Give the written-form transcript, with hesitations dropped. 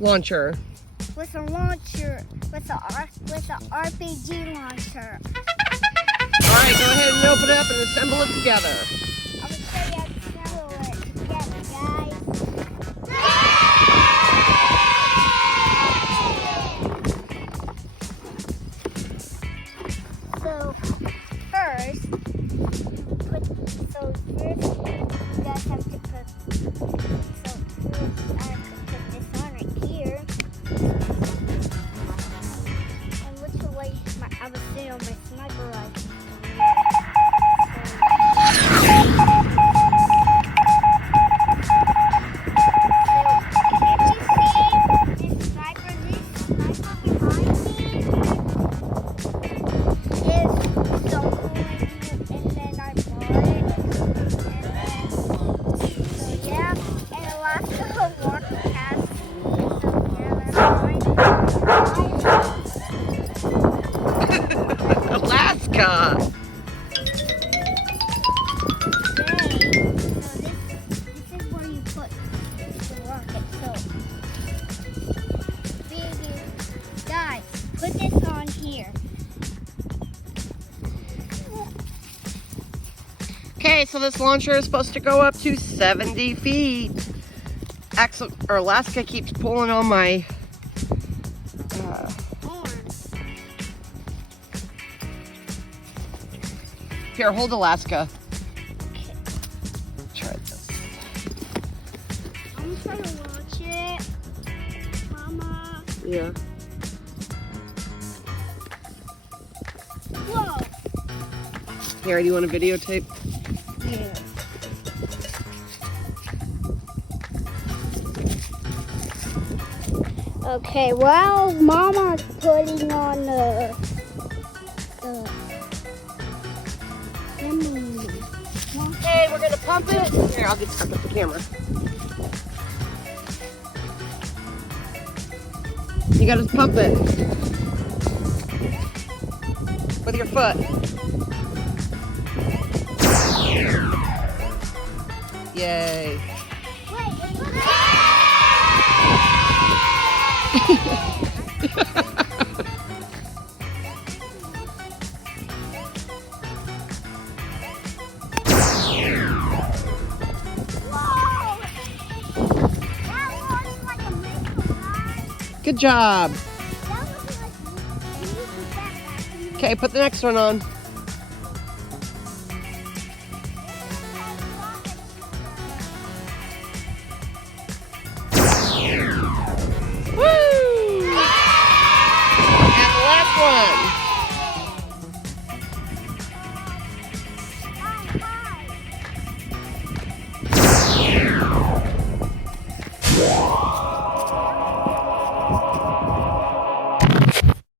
launcher? With a launcher, with a RPG launcher. All right, go ahead and open it up and assemble it together. I'm gonna show you how to assemble it together, guys. So first you guys have to put. So first I have to put this on right here. And which way I was sitting on my sniper rifle. Alaska. This is where you put the rocket. So, guys, put this on here. Okay, so this launcher is supposed to go up to 70 feet. Alaska keeps pulling on my Here, hold Alaska. Okay. Try this. I'm trying to launch it. Mama. Yeah. Whoa. Here, do you want a videotape? Yeah. Okay, while Mama's putting on the Hey, we're gonna pump it. Here, I'll just pump up the camera. You gotta pump it with your foot. Yay. Good job. Okay, put the next one on.